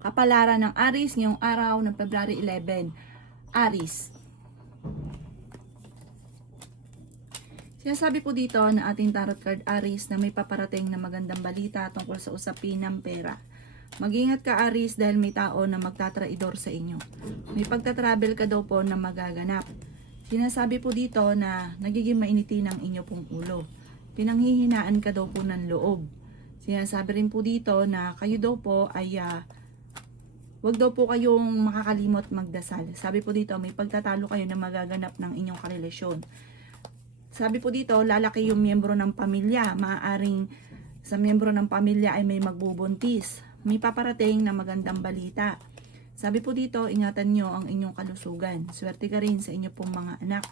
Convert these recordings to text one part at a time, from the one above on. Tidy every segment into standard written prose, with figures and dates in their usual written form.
Kapalaran ng Aries ngayong araw ng February 11. Aries. Sinasabi po dito na ating tarot card Aries na may paparating na magandang balita tungkol sa usapin ng pera. Mag-ingat ka Aries dahil may tao na magtatraidor sa inyo. May pagtatravel ka daw po na magaganap. Sinasabi po dito na nagiging mainitin ang inyo pong ulo. Pinanghihinaan ka daw po ng loob. Sinasabi rin po dito na kayo daw po ay wag daw po kayong makakalimot magdasal. Sabi po dito, may pagtatalo kayo na magaganap ng inyong karelasyon. Sabi po dito, lalaki yung miyembro ng pamilya. Maaaring sa miyembro ng pamilya ay may magbubuntis. May paparating na magandang balita. Sabi po dito, ingatan nyo ang inyong kalusugan. Swerte ka rin sa inyo pong mga anak.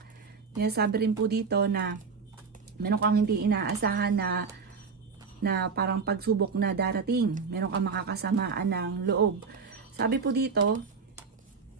Kaya sabi rin po dito na meron kang hindi inaasahan na parang pagsubok na darating. Meron kang makakasamaan ng loob. Sabi po dito,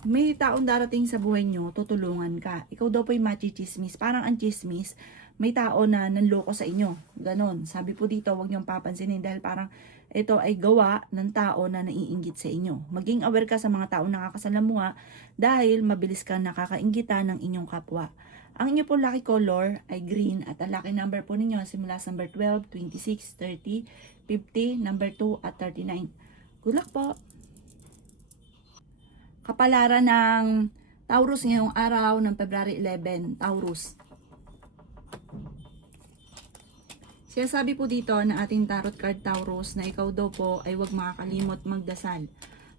may taong darating sa buhay nyo, tutulungan ka. Ikaw daw po'y machichismis. Parang ang chismis, may tao na nanloko sa inyo. Ganon. Sabi po dito, huwag niyong papansinin dahil parang ito ay gawa ng tao na naiinggit sa inyo. Maging aware ka sa mga taong nakakasalamuha dahil mabilis kang nakakainggitan ng inyong kapwa. Ang inyo po lucky color ay green at ang lucky number po ninyo simula sa number 12, 26, 30, 50, number 2 at 39. Good luck po! Kapalaran ng Taurus ngayong araw ng February 11, Taurus. Sinasabi po dito na ating tarot card Taurus na ikaw daw po ay huwag makakalimot magdasal.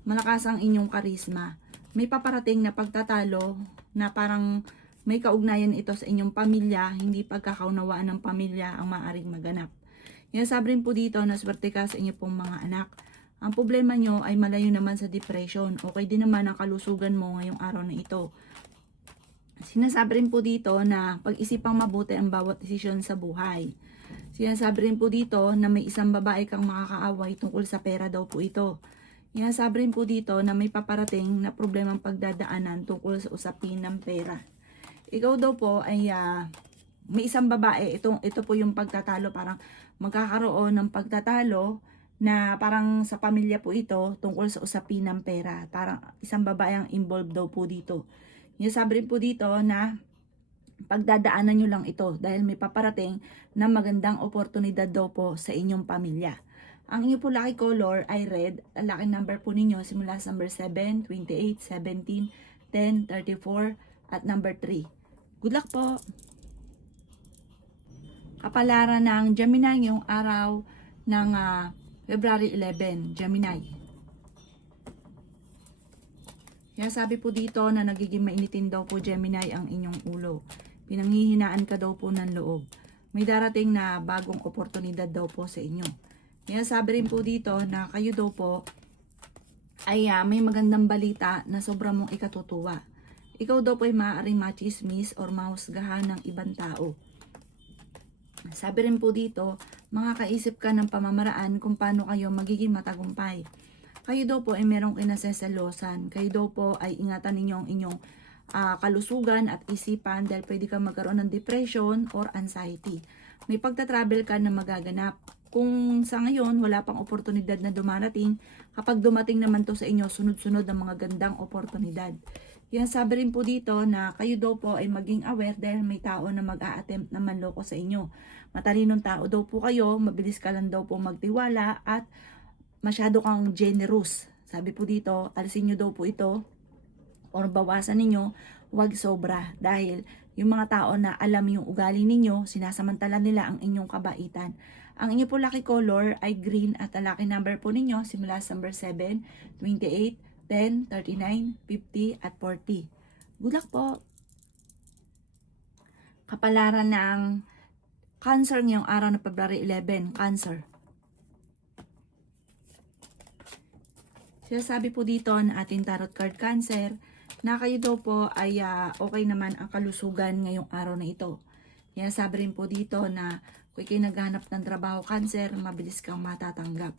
Malakas ang inyong karisma. May paparating na pagtatalo na parang may kaugnayan ito sa inyong pamilya, hindi pagkakaunawaan ng pamilya ang maaaring maganap. Sinasabi rin po dito na swerte ka sa inyong pong mga anak. Ang problema nyo ay malayo naman sa depression. Okay din naman ang kalusugan mo ngayong araw na ito. Sinasabi rin po dito na pag-isipang mabuti ang bawat desisyon sa buhay. Sinasabi rin po dito na may isang babae kang makakaaway tungkol sa pera daw po ito. Sinasabi rin po dito na may paparating na problemang pagdadaanan tungkol sa usapin ng pera. Ikaw daw po ay may isang babae. Ito po yung pagtatalo. Parang magkakaroon ng pagtatalo na parang sa pamilya po ito tungkol sa usapin ng pera. Parang isang babae ang involved daw po dito. Sabi rin po dito na pagdadaanan nyo lang ito dahil may paparating na magandang oportunidad daw po sa inyong pamilya. Ang inyo po lucky color ay red. Ang lucky number po ninyo simula sa number 7, 28, 17, 10, 34 at number 3. Good luck po! Kapalaran ng Gemini ngayong araw ng February 11, Gemini. Kaya sabi po dito na nagiging mainitin daw po Gemini ang inyong ulo. Pinanghihinaan ka daw po ng loob. May darating na bagong oportunidad daw po sa inyo. Kaya sabi rin po dito na kayo daw po ay may magandang balita na sobrang mong ikatutuwa. Ikaw daw po ay maaaring machismis or mahusgahan ng ibang tao. Sabi rin po dito, makakaisip ka ng pamamaraan kung paano kayo magiging matagumpay. Kayo daw po ay merong kinaseselosan. Kayo daw po ay ingatan ninyo ang inyong kalusugan at isipan dahil pwede kang magkaroon ng depression or anxiety. May pagta-travel ka na magaganap. Kung sa ngayon wala pang oportunidad na dumarating, kapag dumating naman to sa inyo, sunod-sunod ang mga gandang oportunidad. Yan sabi rin po dito na kayo daw po ay maging aware dahil may tao na mag-a-attempt na manloko sa inyo. Matalinong tao daw po kayo, mabilis ka lang daw po magtiwala at masyado kang generous. Sabi po dito, alisin nyo daw po ito or bawasan ninyo, huwag sobra. Dahil yung mga tao na alam yung ugali ninyo, sinasamantala nila ang inyong kabaitan. Ang inyo po lucky color ay green at ang lucky number po ninyo simula sa number 7, 28, 10, 39, 50, at 40. Good luck po! Kapalaran ng Cancer ngayong araw ng February 11, Cancer. Sinasabi po dito na ating tarot card Cancer na kayo daw po ay okay naman ang kalusugan ngayong araw na ito. Sinasabi rin po dito na kung kayo naghahanap ng trabaho Cancer, mabilis kang matatanggap.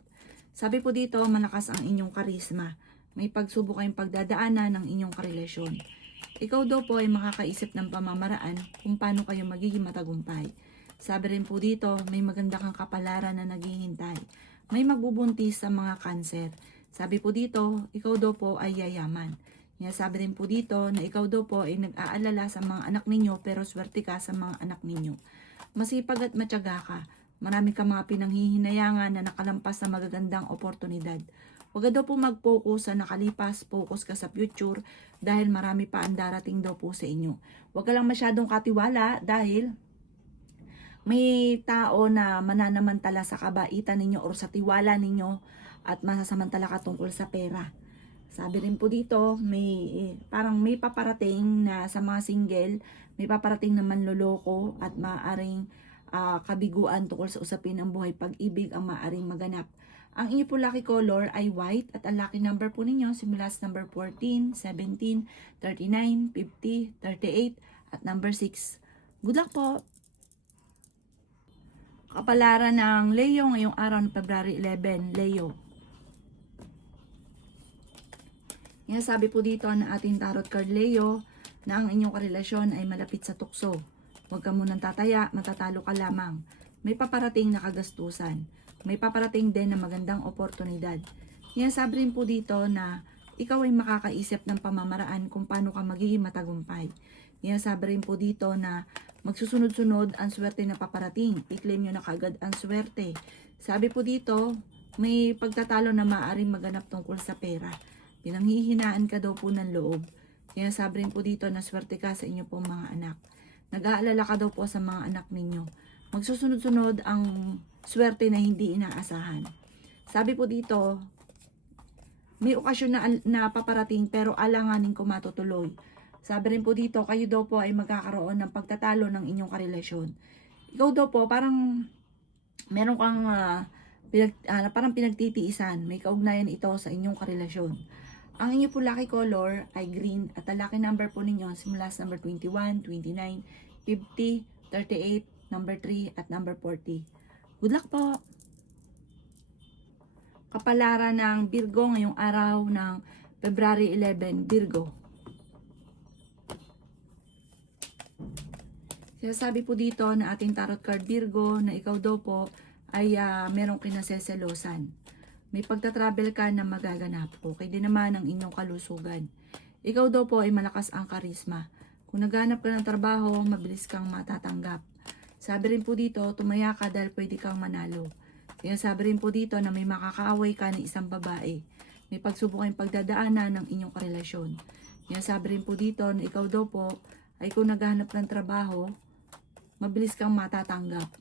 Sabi po dito, malakas ang inyong karisma. May pagsubok kayong pagdadaanan ng inyong karelasyon. Ikaw daw po ay makakaisip ng pamamaraan kung paano kayo magiging matagumpay. Sabi rin po dito, may maganda kang kapalaran na naghihintay. May magbubuntis sa mga Cancer. Sabi po dito, ikaw daw po ay yayaman. Sabi rin po dito na ikaw daw po ay nag-aalala sa mga anak ninyo pero swerte ka sa mga anak ninyo. Masipag at matyaga ka. Marami ka mga pinanghihinayangan na nakalampas sa magagandang oportunidad. Huwag ka daw po mag-focus sa nakalipas, focus ka sa future dahil marami pa ang darating daw po sa inyo. Huwag ka lang masyadong katiwala dahil may tao na mananamantala sa kabaitan ninyo or sa tiwala ninyo at masasamantala ka tungkol sa pera. Sabi rin po dito, parang may paparating na sa mga single, may paparating na manloloko at maaaring kabiguan tungkol sa usapin ng buhay pag-ibig ang maaaring maganap. Ang inyo po lucky color ay white at ang lucky number po ninyo simula sa number 14, 17, 39, 50, 38 at number 6. Good luck po! Kapalaran ng Leo ngayong araw ng February 11, Leo. Sabi po dito ng ating tarot card Leo na ang inyong karelasyon ay malapit sa tukso. Huwag ka munang tataya, matatalo ka lamang. May paparating na kagastusan. May paparating din na magandang oportunidad. Sabi rin po dito na ikaw ay makakaisip ng pamamaraan kung paano ka magiging matagumpay. Sabi rin po dito na magsusunod-sunod ang swerte na paparating. I-claim nyo na kagad ang swerte. Sabi po dito, may pagtatalo na maaaring maganap tungkol sa pera. Pinanghihinaan ka daw po ng loob. Sabi rin po dito na swerte ka sa inyo pong mga anak. Nag-aalala ka daw po sa mga anak ninyo. Magsusunod-sunod ang swerte na hindi inaasahan. Sabi po dito, may okasyon na paparating pero alanganin ko matutuloy. Sabi rin po dito, kayo daw po ay magkakaroon ng pagtatalo ng inyong karelasyon. Ikaw daw po, parang meron kang parang pinagtitiisan. May kaugnayan ito sa inyong karelasyon. Ang inyo po lucky color ay green at ang lucky number po ninyo simula sa number 21, 29, 50, 38, number 3 at number 40. Good luck po! Kapalaran ng Virgo ngayong araw ng February 11, Virgo. Sabi po dito na ating tarot card Virgo na ikaw daw po ay merong kinaseselosan. May pagta-travel ka na magaganap. Okay din naman ang inyong kalusugan. Ikaw daw po ay malakas ang karisma. Kung naghanap ka ng trabaho, mabilis kang matatanggap. Sabi rin po dito, tumaya ka dahil pwede kang manalo. Sabi rin po dito na may makakaaway ka ng isang babae. May pagsubok kayong pagdadaanan ng inyong karelasyon. Sabi rin po dito na ikaw daw po ay kung naghanap ng trabaho, mabilis kang matatanggap.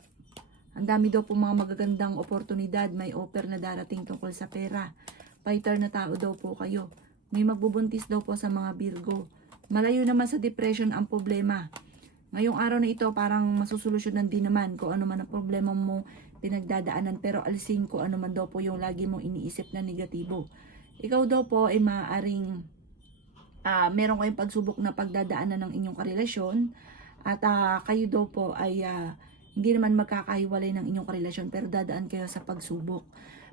Ang dami daw po mga magagandang oportunidad, may offer na darating tungkol sa pera. Fighter na tao daw po kayo. May magbubuntis daw po sa mga Virgo. Malayo naman sa depression ang problema. Ngayong araw na ito parang masusolusyonan din naman kung ano man ang problema mo pinagdadaanan pero alisin ko ano man daw po yung lagi mong iniisip na negatibo. Ikaw daw po ay maaaring meron kayong pagsubok na pagdadaanan ng inyong karelasyon at kayo daw po ay hindi naman magkakahiwalay ng inyong karelasyon pero dadaan kayo sa pagsubok.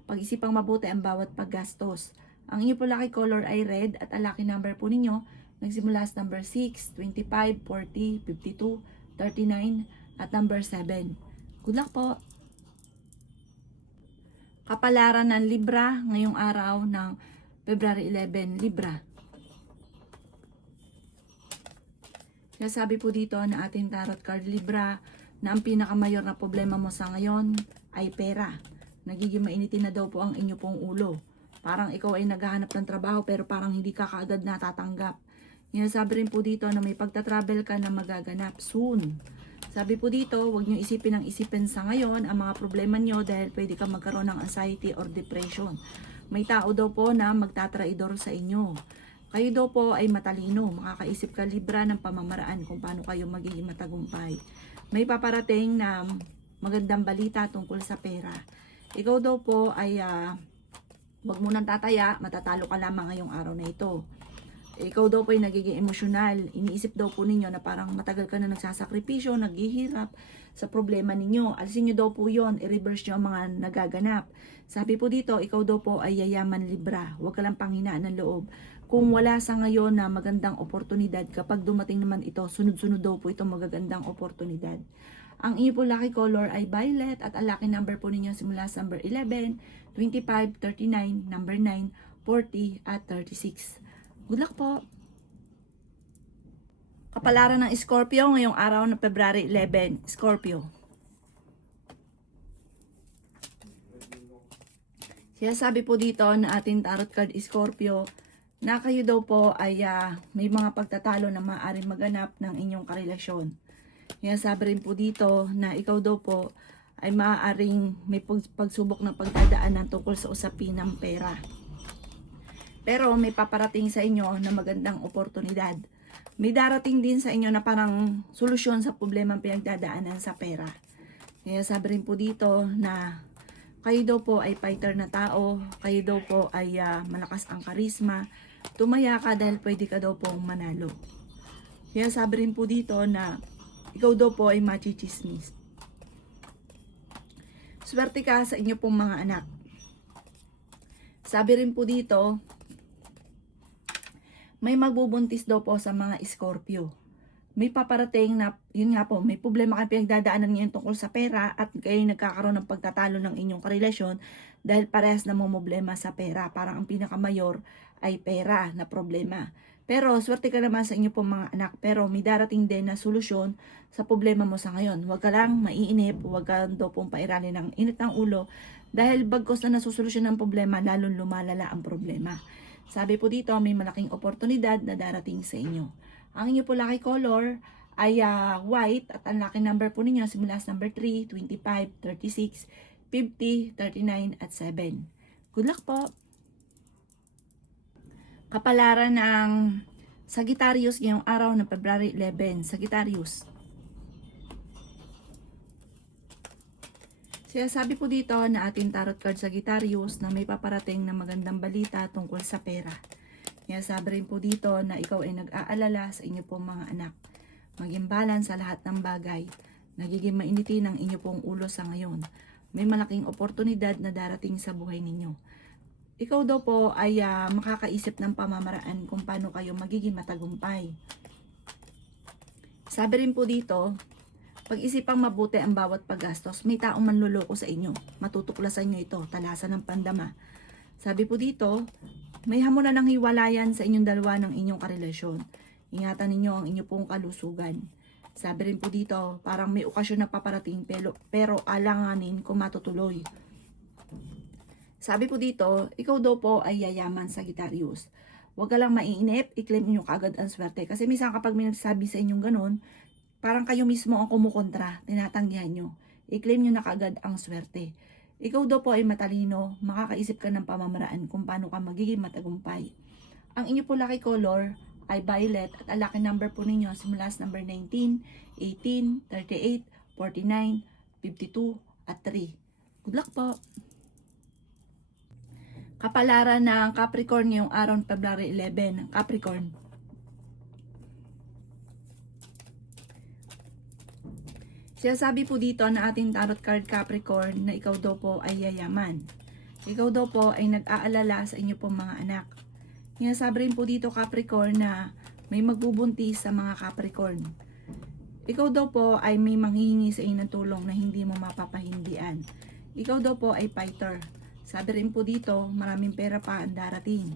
Pag-isipang mabuti ang bawat paggastos. Ang inyo po lucky color ay red at ang lucky number po ninyo nagsimula sa number 6, 25, 40, 52, 39 at number 7. Good luck po! Kapalaran ng Libra ngayong araw ng February 11, Libra. Sabi po dito na ating tarot card Libra na ang pinakamayor na problema mo sa ngayon ay pera. Nagiging mainitin na daw po ang inyo pong ulo. Parang ikaw ay naghahanap ng trabaho pero parang hindi ka kaagad natatanggap. Sabi rin po dito na may pagta-travel ka na magaganap soon. Sabi po dito, huwag nyo isipin ang isipin sa ngayon ang mga problema nyo dahil pwede ka magkaroon ng anxiety or depression. May tao daw po na magtatraidor sa inyo. Kayo daw po ay matalino, makakaisip ka Libra ng pamamaraan kung paano kayo magiging matagumpay. May paparating na magandang balita tungkol sa pera. Ikaw daw po ay huwag mo nang tataya, matatalo ka lamang ngayong araw na ito. Ikaw daw po ay nagiging emosyonal. Iniisip daw po ninyo na parang matagal ka na nagsasakripisyo, naghihirap sa problema ninyo. Alisin nyo daw po yon, i-reverse nyo ang mga nagaganap. Sabi po dito, ikaw daw po ay yayaman Libra. Huwag ka lang panghinaan ng loob. Kung wala sa ngayon na magandang oportunidad, kapag dumating naman ito, sunod-sunod daw po itong magagandang oportunidad. Ang inyo po lucky color ay violet at ang lucky number po ninyo simula sa number 11, 25, 39, number 9, 40, at 36. Good luck po! Kapalaran ng Scorpio ngayong araw ng February 11. Scorpio. Sabi po dito na ating tarot card Scorpio na kayo daw po ay may mga pagtatalo na maaaring maganap ng inyong karelasyon. Sabi rin po dito na ikaw daw po ay maaaring may pagsubok ng pagdadaanan tungkol sa usapin ng pera. Pero may paparating sa inyo na magandang oportunidad. May darating din sa inyo na parang solusyon sa problemang pinagdadaanan sa pera. Sabi rin po dito na kayo daw po ay fighter na tao, kayo daw po ay malakas ang karisma, tumaya ka dahil pwede ka daw pong manalo. Sabi rin po dito na ikaw daw po ay machichismis. Swerte ka sa inyo pong mga anak. Sabi rin po dito, may magbubuntis daw po sa mga Scorpio. May paparating na, yun nga po, may problema kayo pinagdadaanan ngayon tungkol sa pera at kayo nagkakaroon ng pagtatalo ng inyong karelasyon dahil parehas na mo problema sa pera. Parang ang pinakamayor ay pera na problema. Pero swerte ka naman sa inyo pong mga anak, pero may darating din na solusyon sa problema mo sa ngayon. Huwag ka lang maiinip, huwag ka daw pong pairalin ng init ng ulo dahil bagkos na nasusolusyon ng problema, lalong lumalala ang problema. Sabi po dito, may malaking oportunidad na darating sa inyo. Ang inyo po lucky color ay white at ang lucky number po ninyo simula sa number 3, 25, 36, 50, 39 at 7. Good luck po! Kapalaran ng Sagittarius ngayong araw ng February 11. Sagittarius. Sabi po dito na ating tarot card Sagittarius na may paparating na magandang balita tungkol sa pera. Sabi rin po dito na ikaw ay nag-aalala sa inyo pong mga anak. Maging balance sa lahat ng bagay. Nagiging mainitin ang inyo pong ulo sa ngayon. May malaking oportunidad na darating sa buhay ninyo. Ikaw daw po ay makakaisip ng pamamaraan kung paano kayo magiging matagumpay. Sabi rin po dito, pag-isipang mabuti ang bawat paggastos. May taong manluloko sa inyo. Matutuklasan nyo ito, talasan ng pandama. Sabi po dito, may hamunan ng hiwalayan sa inyong dalawa ng inyong karelasyon. Ingatan ninyo ang inyong pong kalusugan. Sabi rin po dito, parang may okasyon na paparating pero alanganin kung matutuloy. Sabi po dito, ikaw daw po ay yayaman Sagittarius. Huwag ka lang maiinip, i-claim nyo kaagad ang swerte. Kasi minsan kapag may nagsabi sa inyong ganun, parang kayo mismo ang kumukontra, tinatanggihan nyo. I-claim nyo na kaagad ang swerte. Ikaw daw po ay matalino, makakaisip ka ng pamamaraan kung paano ka magiging matagumpay. Ang inyo po lucky color ay violet at ang lucky number po ninyo simula sa number 19, 18, 38, 49, 52 at 3. Good luck po! Kapalaran ng Capricorn ngayong araw ng February 11. Capricorn. Sabi po dito na ating tarot card Capricorn na ikaw daw po ay yayaman. Ikaw daw po ay nag-aalala sa inyo pong mga anak. Sabi rin po dito Capricorn na may magbubuntis sa mga Capricorn. Ikaw daw po ay may manghihingi sa inyo ng tulong na hindi mo mapapahindian. Ikaw daw po ay fighter. Sabi rin po dito, maraming pera pa ang darating.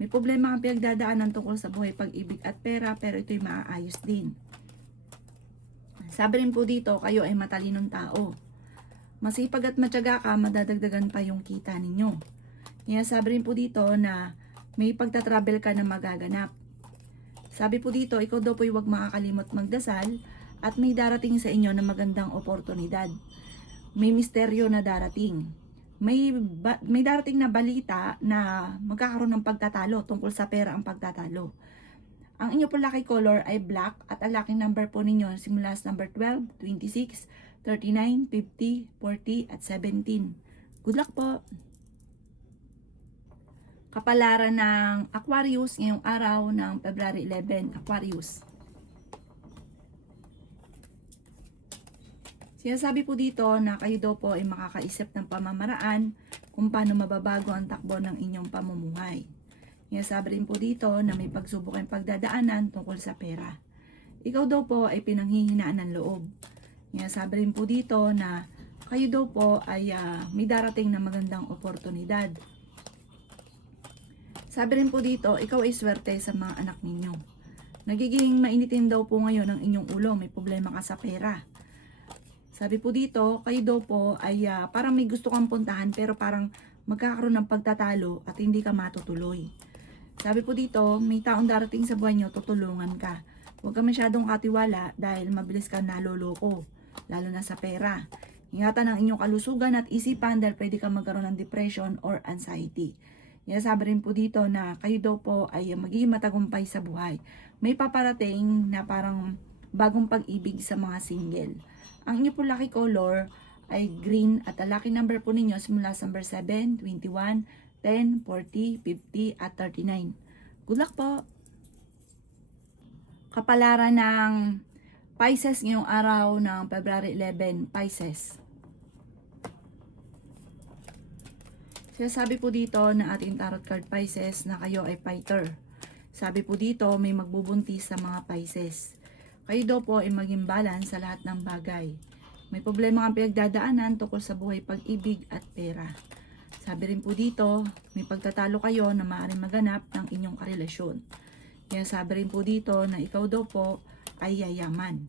May problema ang pinagdadaanan tungkol sa buhay, pag-ibig at pera, pero ito'y maaayos din. Sabi rin po dito, kayo ay matalinong tao. Masipag at matyaga ka, madadagdagan pa yung kita ninyo. Sabi rin po dito na may pagtatravel ka na magaganap. Sabi po dito, ikaw daw po'y huwag makakalimot magdasal at may darating sa inyo na magandang oportunidad. May misteryo na darating. May darating na balita na magkakaroon ng pagtatalo tungkol sa pera ang pagtatalo. Ang inyo po lucky color ay black at ang lucky number po ninyo simula sa number 12, 26, 39, 50, 40 at 17. Good luck po! Kapalaran ng Aquarius ngayong araw ng February 11. Aquarius. Sabi po dito na kayo daw po ay makakaisip ng pamamaraan kung paano mababago ang takbo ng inyong pamumuhay. Sabi rin po dito na may pagsubok ang pagdadaanan tungkol sa pera. Ikaw daw po ay pinanghihinaan ng loob. Sabi rin po dito na kayo daw po ay may darating na magandang oportunidad. Sabi rin po dito, ikaw ay swerte sa mga anak ninyo. Nagiging mainitin daw po ngayon ang inyong ulo, may problema ka sa pera. Sabi po dito, kayo daw po ay parang may gusto kang puntahan pero parang magkakaroon ng pagtatalo at hindi ka matutuloy. Sabi po dito, may taong darating sa buhay nyo, tutulungan ka. Huwag ka masyadong katiwala dahil mabilis ka naloloko, lalo na sa pera. Ingatan ang inyong kalusugan at isipan dahil pwede ka magkaroon ng depression or anxiety. Sabi rin po dito na kayo daw po ay magiging matagumpay sa buhay. May paparating na parang bagong pag-ibig sa mga single. Ang inyo po lucky color ay green at ang lucky number po ninyo simula sa number 7, 21, 10, 40, 50 at 39. Good luck po! Kapalaran ng Pisces ngayong araw ng February 11, Pisces. Sabi po dito na ating tarot card Pisces na kayo ay fighter. Sabi po dito may magbubuntis sa mga Pisces. Kayo daw po ay maging balance sa lahat ng bagay. May problema kang pinagdadaanan tungkol sa buhay, pag-ibig at pera. Sabi rin po dito, may pagtatalo kayo na maaaring maganap ng inyong karelasyon. Sabi rin po dito na ikaw daw po ay yayaman.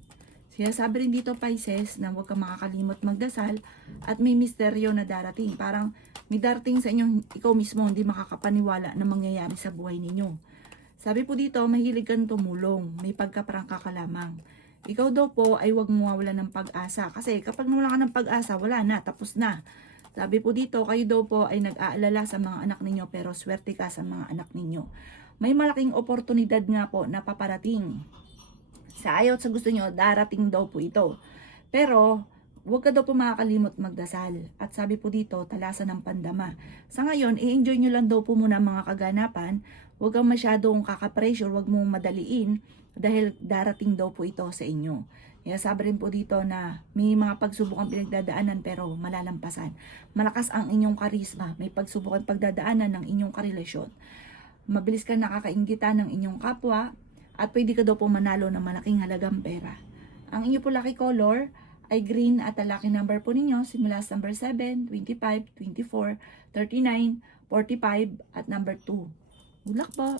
Sabi rin dito Pisces na huwag kang makakalimot magdasal at may misteryo na darating. Parang may darating sa inyong ikaw mismo hindi makakapaniwala na mangyayari sa buhay ninyo. Sabi po dito, mahilig kang tumulong, may pagkaprangka ka lamang. Ikaw daw po ay huwag mawawalan ng pag-asa kasi kapag nawala ka ng pag-asa, wala na, tapos na. Sabi po dito, kayo daw po ay nag-aalala sa mga anak ninyo pero swerte ka sa mga anak ninyo. May malaking oportunidad nga po na paparating. Sa ayaw at sa gusto nyo, darating daw po ito. Pero, huwag ka daw po makakalimot magdasal. At sabi po dito, talasan ng pandama. Sa ngayon, i-enjoy nyo lang daw po muna mga kaganapan. Huwag kang masyadong kaka-pressure, huwag mong madaliin dahil darating daw po ito sa inyo. Sabi rin po dito na may mga pagsubok ang pinagdadaanan pero malalampasan. Malakas ang inyong karisma, may pagsubok ang pagdadaanan ng inyong karelasyon. Mabilis ka nakakainggitan ng inyong kapwa at pwede ka daw po manalo ng malaking halagang pera. Ang inyo po lucky color ay green at ang lucky number po ninyo simula sa number 7, 25, 24, 39, 45 at number 2. Good luck po!